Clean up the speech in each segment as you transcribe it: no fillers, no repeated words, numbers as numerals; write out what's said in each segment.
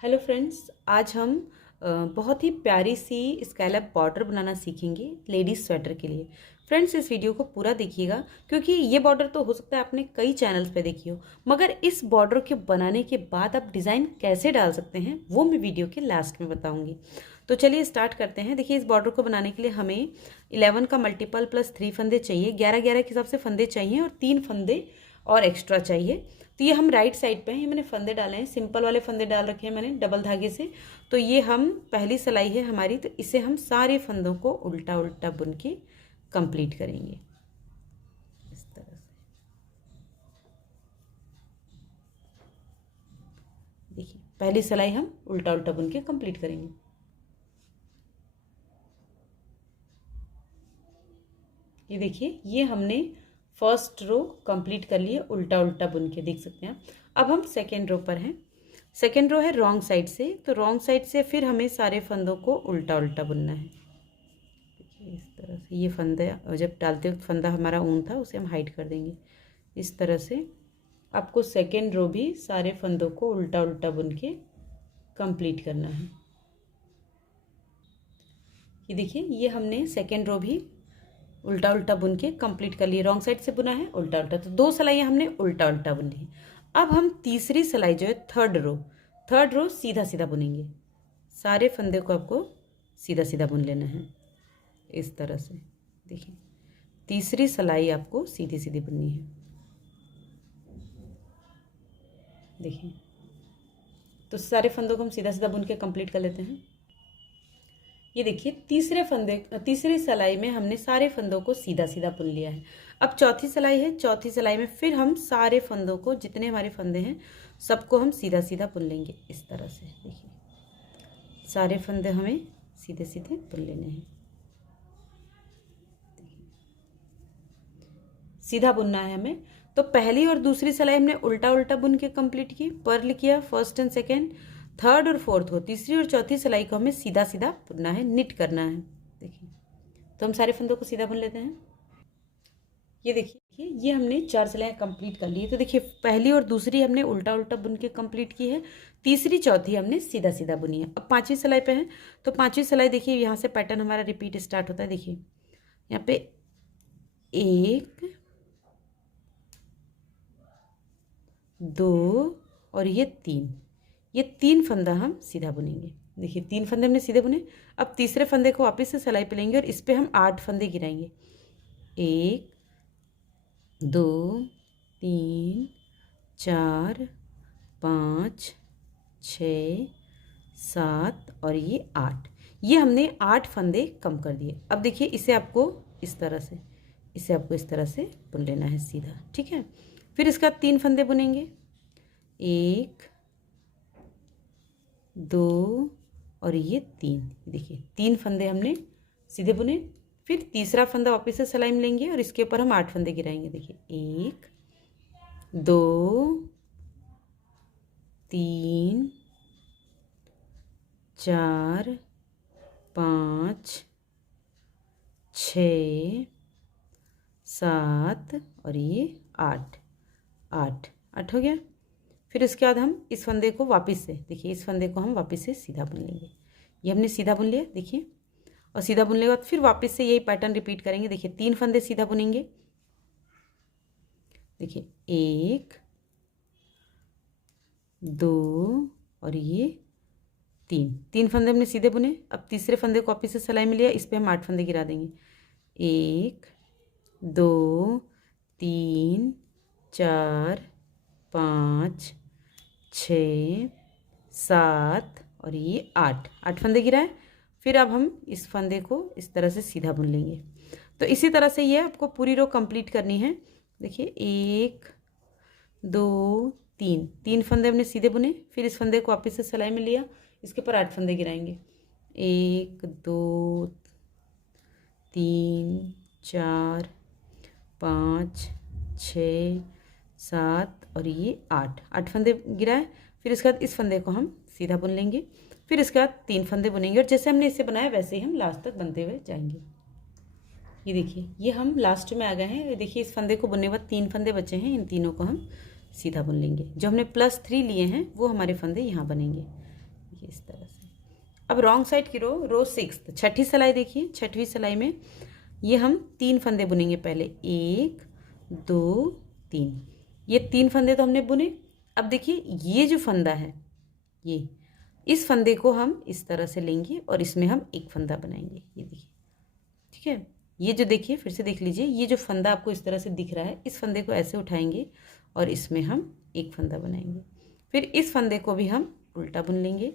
Hello friends, आज हम बहुत ही प्यारी सी स्कैलप बॉर्डर बनाना सीखेंगे लेडीज़ स्वेटर के लिए। फ्रेंड्स, इस वीडियो को पूरा देखिएगा क्योंकि ये बॉर्डर तो हो सकता है आपने कई चैनल्स पे देखी हो, मगर इस बॉर्डर के बनाने के बाद आप डिज़ाइन कैसे डाल सकते हैं वो मैं वीडियो के लास्ट में बताऊंगी। तो चलिए स्टार्ट करते हैं। देखिए, इस बॉर्डर को बनाने के लिए हमें 11 का मल्टीपल प्लस 3 फंदे चाहिए, 11-11 के हिसाब से फंदे चाहिए और 3 फंदे और एक्स्ट्रा चाहिए। तो ये हम राइट साइड पे हैं, ये मैंने फंदे डाले हैं, सिंपल वाले फंदे डाल रखे हैं मैंने डबल धागे से। तो ये हम पहली सिलाई है हमारी, तो इसे हम सारे फंदों को उल्टा उल्टा बुन के कंप्लीट करेंगे इस तरह से। देखिए, पहली सिलाई हम उल्टा उल्टा बुन के कंप्लीट करेंगे। ये देखिए, ये हमने फर्स्ट रो कंप्लीट कर लिए उल्टा उल्टा बुन के, देख सकते हैं। अब हम सेकेंड रो पर हैं। सेकेंड रो है रॉन्ग साइड से, तो रॉन्ग साइड से फिर हमें सारे फंदों को उल्टा उल्टा बुनना है। देखिए इस तरह से, ये फंदा जब डालते वक्त फंदा हमारा ऊन था उसे हम हाइड कर देंगे इस तरह से। आपको सेकेंड रो भी सारे फंदों को उल्टा उल्टा बुन के कंप्लीट करना है। ये देखिए, ये हमने सेकेंड रो भी उल्टा उल्टा बुन के कंप्लीट कर लिए। रॉन्ग साइड से बुना है उल्टा उल्टा, तो 2 सिलाइयाँ हमने उल्टा उल्टा बुन ली। अब हम तीसरी सिलाई जो है थर्ड रो सीधा सीधा बुनेंगे। सारे फंदे को आपको सीधा सीधा बुन लेना है इस तरह से। देखिए, तीसरी सिलाई आपको सीधी सीधी बुननी है। देखिए, तो सारे फंदों को हम सीधा सीधा बुन के कंप्लीट कर लेते हैं। ये देखिए, तीसरी सिलाई में हमने सारे फंदों को सीधा सीधा बुन लिया है। अब चौथी सिलाई है, चौथी सिलाई में फिर हम सारे फंदों को, जितने हमारे फंदे हैं सबको हम सीधा सीधा बुन लेंगे इस तरह से। देखिए, सारे फंदे हमें सीधे सीधे बुन लेने हैं। सीधा बुनना है हमें। तो पहली और दूसरी सिलाई हमने उल्टा उल्टा बुन के कंप्लीट की, पर्ल किया फर्स्ट एंड सेकेंड। थर्ड और फोर्थ को, तीसरी और चौथी सिलाई को हमें सीधा सीधा बुनना है, निट करना है। देखिए, तो हम सारे फंदों को सीधा बुन लेते हैं। ये देखिए, ये हमने 4 सिलाइयाँ कंप्लीट कर ली है। तो देखिए, पहली और दूसरी हमने उल्टा उल्टा बुन के कंप्लीट की है, तीसरी चौथी हमने सीधा सीधा बुनी है। अब 5वीं सिलाई पे है, तो 5वीं सिलाई देखिए, यहाँ से पैटर्न हमारा रिपीट स्टार्ट होता है। देखिए, यहाँ पे 1 2 और ये 3 फंदा हम सीधा बुनेंगे। देखिए, 3 फंदे हमने सीधे बुने। अब तीसरे फंदे को वापस से सिलाई पे लेंगे और इस पे हम 8 फंदे गिराएंगे। 1 2 3 4 5 6 7 और ये 8। ये हमने 8 फंदे कम कर दिए। अब देखिए, इसे आपको इस तरह से बुन लेना है सीधा, ठीक है। फिर इसका 3 फंदे बुनेंगे, 1 2 और ये 3। देखिए, 3 फंदे हमने सीधे बुने। फिर तीसरा फंदा वापस से सिलाई में लेंगे और इसके ऊपर हम 8 फंदे गिराएंगे। देखिए, 1 2 3 4 5 6 7 और ये 8 हो गया। फिर उसके बाद हम इस फंदे को वापस से, देखिए, इस फंदे को हम वापस से सीधा बुन लेंगे। ये हमने सीधा बुन लिया, देखिए। और सीधा बुनने के बाद फिर वापस से यही पैटर्न रिपीट करेंगे। देखिए, 3 फंदे सीधा बुनेंगे। देखिए, 1 2 और ये 3 फंदे हमने सीधे बुने। अब तीसरे फंदे को वापस से सिलाई में लिया, इस पर हम 8 फंदे गिरा देंगे। 1 2 3 4 5 6 7 और ये 8 फंदे गिराए। फिर अब हम इस फंदे को इस तरह से सीधा बुन लेंगे। तो इसी तरह से ये आपको पूरी रो कंप्लीट करनी है। देखिए, 1 2 3 फंदे हमने सीधे बुने। फिर इस फंदे को वापस से सिलाई में लिया, इसके ऊपर 8 फंदे गिराएंगे। 1 2 3 4 5 6 7 और ये 8 फंदे गिराए। फिर इसके बाद इस फंदे को हम सीधा बुन लेंगे। फिर इसके बाद 3 फंदे बुनेंगे और जैसे हमने इसे बनाया वैसे ही हम लास्ट तक बनते हुए जाएंगे। ये देखिए, ये हम लास्ट में आ गए हैं। देखिए, इस फंदे को बुनने के बाद 3 फंदे बचे हैं, इन तीनों को हम सीधा बुन लेंगे। जो हमने +3 लिए हैं वो हमारे फंदे यहाँ बनेंगे। ये इस तरह से। अब रॉन्ग साइड की रो 6 छठी सिलाई देखिए, छठवीं सिलाई में ये हम 3 फंदे बुनेंगे पहले, 1 2 3। ये 3 फंदे तो हमने बुने। अब देखिए ये जो फंदा है, ये इस फंदे को हम इस तरह से लेंगे और इसमें हम एक फंदा बनाएंगे, ये देखिए, ठीक है। ये जो देखिए, फिर से देख लीजिए, ये जो फंदा आपको इस तरह से दिख रहा है, इस फंदे को ऐसे उठाएंगे और इसमें हम एक फंदा बनाएंगे। फिर इस फंदे को भी हम उल्टा बुन लेंगे।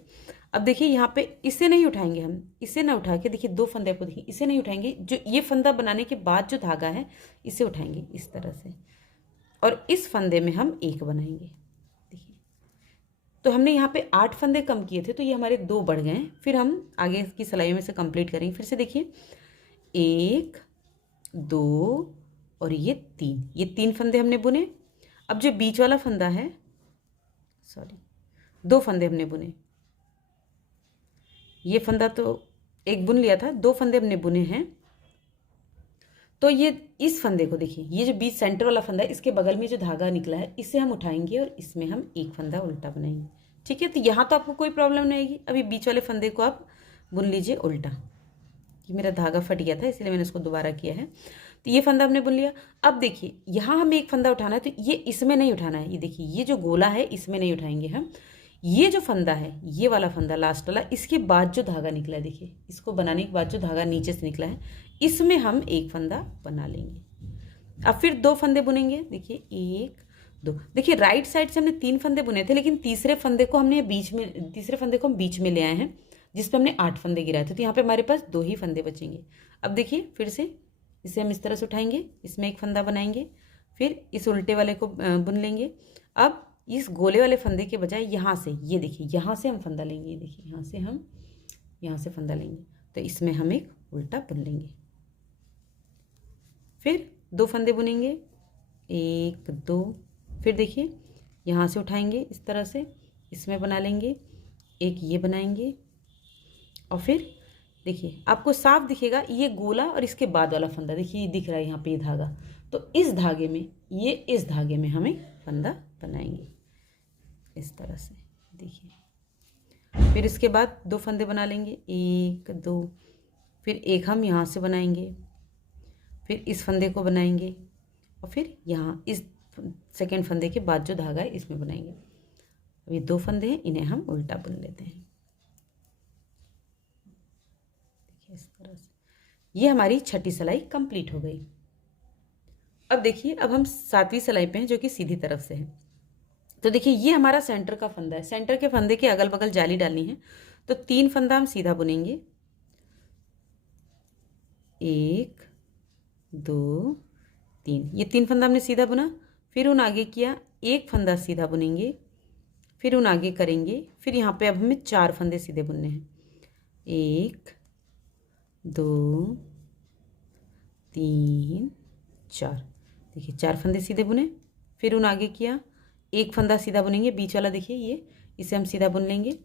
अब देखिए यहाँ पे इसे नहीं उठाएंगे हम, इसे ना उठा के देखिए 2 फंदे को देखिए, इसे नहीं उठाएंगे, जो ये फंदा बनाने के बाद जो धागा है इसे उठाएंगे इस तरह से, और इस फंदे में हम एक बनाएंगे। देखिए, तो हमने यहाँ पे 8 फंदे कम किए थे, तो ये हमारे 2 बढ़ गए हैं। फिर हम आगे की सिलाइयों में से कंप्लीट करेंगे। फिर से देखिए, 1 2 और ये 3, ये 3 फंदे हमने बुने। अब जो बीच वाला फंदा है, सॉरी, 2 फंदे हमने बुने, ये फंदा तो एक बुन लिया था, 2 फंदे हमने बुने हैं। तो ये इस फंदे को देखिए, ये जो बीच सेंटर वाला फंदा है, इसके बगल में जो धागा निकला है इसे हम उठाएंगे और इसमें हम एक फंदा उल्टा बनाएंगे, ठीक है। तो यहाँ तो आपको कोई प्रॉब्लम नहीं आएगी। अभी बीच वाले फंदे को आप बुन लीजिए उल्टा। ये मेरा धागा फट गया था, इसलिए मैंने इसको दोबारा किया है। तो ये फंदा हमने बुन लिया। अब देखिए यहाँ हमें एक फंदा उठाना है, तो ये इसमें नहीं उठाना है, ये देखिए ये जो गोला है इसमें नहीं उठाएंगे हम। ये जो फंदा है, ये वाला फंदा लास्ट वाला, इसके बाद जो धागा निकला है, देखिए इसको बनाने के बाद जो धागा नीचे से निकला है, इसमें हम एक फंदा बना लेंगे। अब फिर 2 फंदे बुनेंगे, देखिए 1 2। देखिए राइट साइड से हमने 3 फंदे बुने थे, लेकिन तीसरे फंदे को हम बीच में ले आए हैं, जिस पर हमने 8 फंदे गिराए थे। तो यहाँ पे हमारे पास 2 ही फंदे बचेंगे। अब देखिए फिर से इसे हम इस तरह से उठाएंगे, इसमें एक फंदा बनाएंगे, फिर इस उल्टे वाले को बुन लेंगे। अब इस गोले वाले फंदे के बजाय यहाँ से, ये देखिए यहाँ से हम फंदा लेंगे, ये देखिए यहाँ से फंदा लेंगे, तो इसमें हम एक उल्टा बुन लेंगे। फिर 2 फंदे बुनेंगे, 1 2। फिर देखिए यहाँ से उठाएंगे इस तरह से, इसमें बना लेंगे एक, ये बनाएंगे। और फिर देखिए आपको साफ दिखेगा ये गोला और इसके बाद वाला फंदा, देखिए ये दिख रहा है यहाँ पे ये धागा, तो इस धागे में, ये इस धागे में हमें फंदा बनाएंगे इस तरह से, देखिए। फिर इसके बाद 2 फंदे बना लेंगे, 1 2। फिर एक हम यहाँ से बनाएंगे, फिर इस फंदे को बनाएंगे, और फिर यहाँ इस सेकेंड फंदे के बाद जो धागा है इसमें बनाएंगे। अब ये 2 फंदे हैं, इन्हें हम उल्टा बुन लेते हैं, देखिए इस तरह से। ये हमारी छठी सिलाई कंप्लीट हो गई। अब देखिए, अब हम 7वीं सिलाई पे हैं, जो कि सीधी तरफ से है। तो देखिए ये हमारा सेंटर का फंदा है, सेंटर के फंदे के अगल बगल जाली डालनी है। तो 3 फंदा हम सीधा बुनेंगे, 1 2 3। ये 3 फंदा हमने सीधा बुना। फिर उन आगे किया, एक फंदा सीधा बुनेंगे, फिर उन आगे करेंगे। फिर यहाँ पे अब हमें 4 फंदे सीधे बुनने हैं, 1 2 3 4। देखिए 4 फंदे सीधे बुने। फिर उन आगे किया, एक फंदा सीधा बुनेंगे, बीच वाला देखिए ये, इसे हम सीधा बुन लेंगे।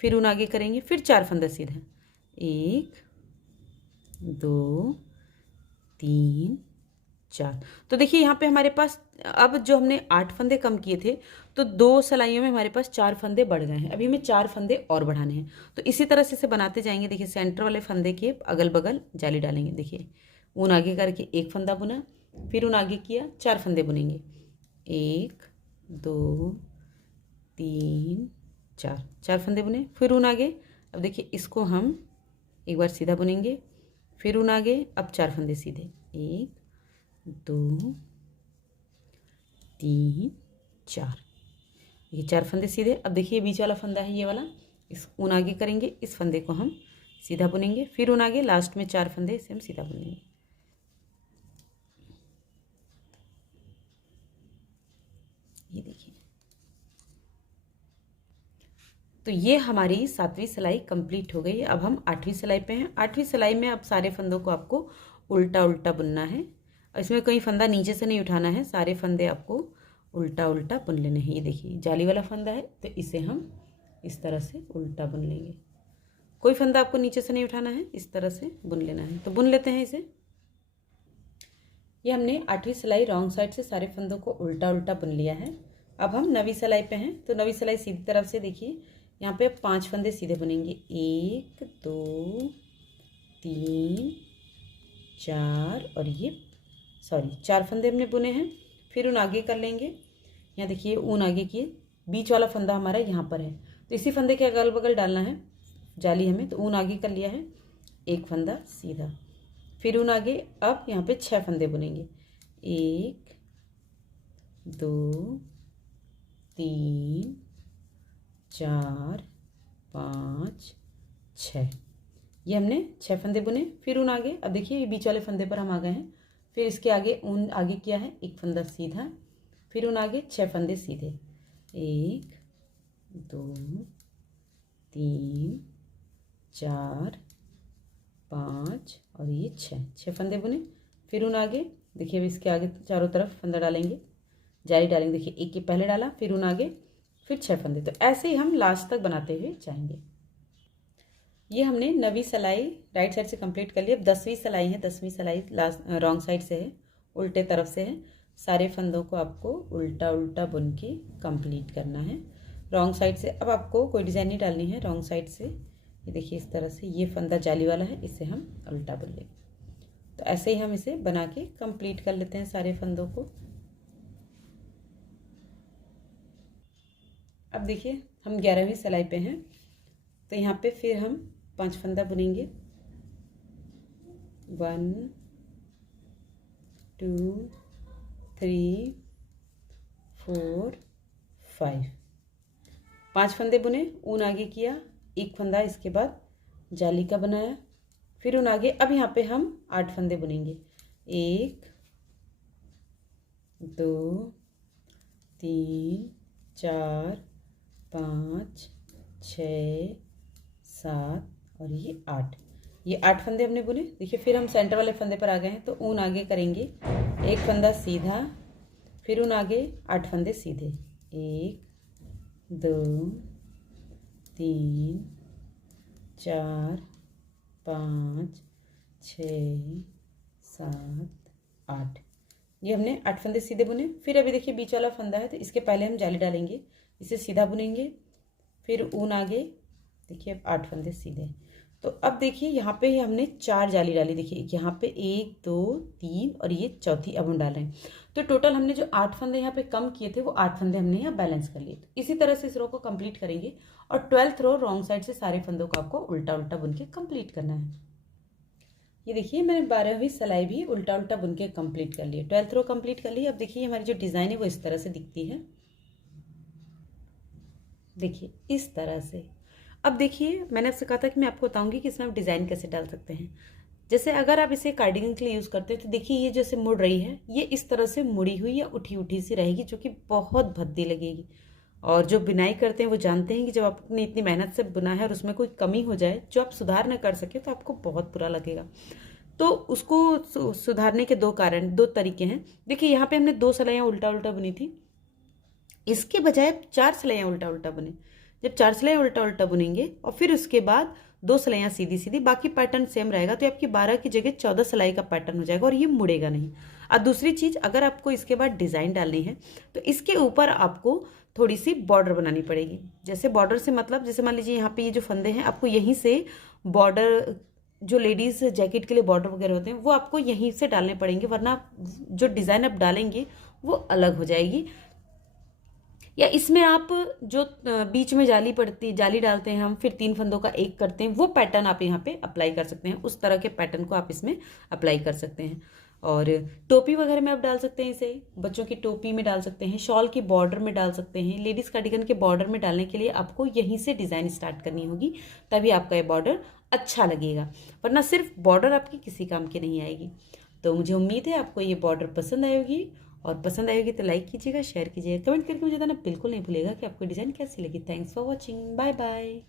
फिर उन आगे करेंगे, फिर 4 फंदा सीधा, 1 2 3 4। तो देखिए यहाँ पे हमारे पास अब जो हमने 8 फंदे कम किए थे, तो 2 सिलाइयों में हमारे पास 4 फंदे बढ़ गए हैं। अभी हमें 4 फंदे और बढ़ाने हैं। तो इसी तरह से इसे बनाते जाएंगे। देखिए सेंटर वाले फंदे के अगल बगल जाली डालेंगे, देखिए ऊन आगे करके एक फंदा बुना, फिर उन आगे किया, 4 फंदे बुनेंगे, 1 2 3 4। 4 फंदे बुने, फिर उन आगे। अब देखिए इसको हम एक बार सीधा बुनेंगे, फिर उन आगे, अब 4 फंदे सीधे, 1 2 3 4। ये 4 फंदे सीधे। अब देखिए बीच वाला फंदा है ये वाला, इस उन आगे करेंगे, इस फंदे को हम सीधा बुनेंगे, फिर उन आगे, लास्ट में 4 फंदे इसे हम सीधा बुनेंगे। ये देखिए, तो ये हमारी 7वीं सिलाई कंप्लीट हो गई। अब हम 8वीं सिलाई पे हैं। 8वीं सिलाई में अब सारे फंदों को आपको उल्टा उल्टा बुनना है। इसमें कोई फंदा नीचे से नहीं उठाना है, सारे फंदे आपको उल्टा उल्टा बुन लेने हैं। ये देखिए जाली वाला फंदा है, तो इसे हम इस तरह से उल्टा बुन लेंगे। कोई फंदा आपको नीचे से नहीं उठाना है, इस तरह से बुन लेना है। तो बुन लेते हैं इसे। ये हमने 8वीं सिलाई रॉन्ग साइड से सारे फंदों को उल्टा उल्टा बुन लिया है। अब हम 9वीं सिलाई पे हैं। तो 9वीं सिलाई सीधी तरफ से देखिए, यहाँ पे 5 फंदे सीधे बुनेंगे, 1 2 3 4 और ये 4 फंदे हमने बुने हैं। फिर ऊन आगे कर लेंगे। यहाँ देखिए ऊन आगे किए, बीच वाला फंदा हमारा यहाँ पर है, तो इसी फंदे के अगल बगल डालना है जाली हमें। तो ऊन आगे कर लिया है, एक फंदा सीधा, फिर ऊन आगे। अब यहाँ पे 6 फंदे बुनेंगे, 1 2 3 4 5 6, ये हमने 6 फंदे बुने। फिर ऊन आगे। अब देखिए ये बीच वाले फंदे पर हम आ गए हैं, फिर इसके आगे ऊन आगे किया है, एक फंदा सीधा, फिर ऊन आगे 6 फंदे सीधे, 1 2 3 4 5 और ये 6 फंदे बुने। फिर ऊन आगे। देखिए अब इसके आगे चारों तरफ फंदा डालेंगे, जाली डालेंगे। देखिए एक के पहले डाला, फिर ऊन आगे, फिर 6 फंदे। तो ऐसे ही हम लास्ट तक बनाते हुए जाएंगे। ये हमने 9वीं सिलाई राइट साइड से कंप्लीट कर ली। अब 10वीं सिलाई है। 10वीं सिलाई लास्ट रॉन्ग साइड से है, उल्टे तरफ से है। सारे फंदों को आपको उल्टा उल्टा बुन के कंप्लीट करना है रॉन्ग साइड से। अब आपको कोई डिज़ाइन नहीं डालनी है रॉन्ग साइड से। ये देखिए इस तरह से, ये फंदा जाली वाला है, इसे हम उल्टा बुन लेंगे। तो ऐसे ही हम इसे बना के कंप्लीट कर लेते हैं सारे फंदों को। अब देखिए हम 11वीं सिलाई पे हैं, तो यहाँ पे फिर हम 5 फंदा बुनेंगे, 1 2 3 4 5, 5 फंदे बुने, ऊन आगे किया, एक फंदा इसके बाद जाली का बनाया, फिर ऊन आगे। अब यहाँ पे हम 8 फंदे बुनेंगे, 1 2 3 4 5 6 7 और ये 8, ये 8 फंदे हमने बुने। देखिए फिर हम सेंटर वाले फंदे पर आ गए हैं, तो ऊन आगे करेंगे, एक फंदा सीधा, फिर ऊन आगे 8 फंदे सीधे, 1 2 3 4 5 6 7 8, ये हमने 8 फंदे सीधे बुने। फिर अभी देखिए बीच वाला फंदा है, तो इसके पहले हम जाली डालेंगे, इसे सीधा बुनेंगे, फिर ऊन आगे। देखिए अब 8 फंदे सीधे। तो अब देखिए यहाँ पे हमने 4 जाली डाली। देखिए यहाँ पे 1 2 3 और ये चौथी अब हम डाल रहे हैं। तो टोटल हमने जो 8 फंदे यहाँ पे कम किए थे, वो 8 फंदे हमने यहाँ बैलेंस कर लिए। तो इसी तरह से इस रो को कंप्लीट करेंगे, और 12th रो रॉन्ग साइड से सारे फंदों को आपको उल्टा उल्टा बुन के कंप्लीट करना है। ये देखिए मैंने 12वीं सिलाई भी उल्टा उल्टा बुन के कंप्लीट कर ली, 12th रो कंप्लीट कर ली। अब देखिए हमारी जो डिज़ाइन है वो इस तरह से दिखती है, देखिए इस तरह से। अब देखिए मैंने आपसे कहा था कि मैं आपको बताऊंगी कि इसमें आप डिज़ाइन कैसे डाल सकते हैं। जैसे अगर आप इसे कार्डिगन के लिए यूज़ करते हैं, तो देखिए ये जैसे मुड़ रही है, ये इस तरह से मुड़ी हुई या उठी उठी सी रहेगी, जो कि बहुत भद्दी लगेगी। और जो बुनाई करते हैं वो जानते हैं कि जब आपने इतनी मेहनत से बुना है और उसमें कोई कमी हो जाए जो आप सुधार न कर सके, तो आपको बहुत बुरा लगेगा। तो उसको सुधारने के 2 तरीके हैं। देखिए यहाँ पे हमने 2 सिलाइयाँ उल्टा उल्टा बुनी थी, इसके बजाय 4 सिलाइयाँ उल्टा उल्टा बुने। जब 4 सिलाइयाँ उल्टा उल्टा बुनेंगे और फिर उसके बाद 2 सिलाइयाँ सीधी सीधी, बाकी पैटर्न सेम रहेगा, तो आपकी 12 की जगह 14 सिलाई का पैटर्न हो जाएगा और ये मुड़ेगा नहीं। और दूसरी चीज़, अगर आपको इसके बाद डिज़ाइन डालनी है, तो इसके ऊपर आपको थोड़ी सी बॉर्डर बनानी पड़ेगी। जैसे बॉर्डर से मतलब, जैसे मान लीजिए यहाँ पे ये जो फंदे हैं, आपको यहीं से बॉर्डर, जो लेडीज़ जैकेट के लिए बॉर्डर वगैरह होते हैं, वो आपको यहीं से डालने पड़ेंगे, वरना जो डिज़ाइन आप डालेंगे वो अलग हो जाएगी। या इसमें आप जो बीच में जाली डालते हैं हम, फिर 3 फंदों का एक करते हैं, वो पैटर्न आप यहाँ पे अप्लाई कर सकते हैं। उस तरह के पैटर्न को आप इसमें अप्लाई कर सकते हैं। और टोपी वगैरह में आप डाल सकते हैं, इसे बच्चों की टोपी में डाल सकते हैं, शॉल की बॉर्डर में डाल सकते हैं। लेडीज़ कार्डिगन के बॉर्डर में डालने के लिए आपको यहीं से डिज़ाइन स्टार्ट करनी होगी, तभी आपका ये बॉर्डर अच्छा लगेगा, वरना सिर्फ बॉर्डर आपकी किसी काम की नहीं आएगी। तो मुझे उम्मीद है आपको ये बॉर्डर पसंद आएगी, और पसंद आएगी तो लाइक कीजिएगा, शेयर कीजिएगा, कमेंट करके मुझे बताना बिल्कुल नहीं भूलिएगा कि आपको डिज़ाइन कैसी लगी। Thanks for watching, bye bye.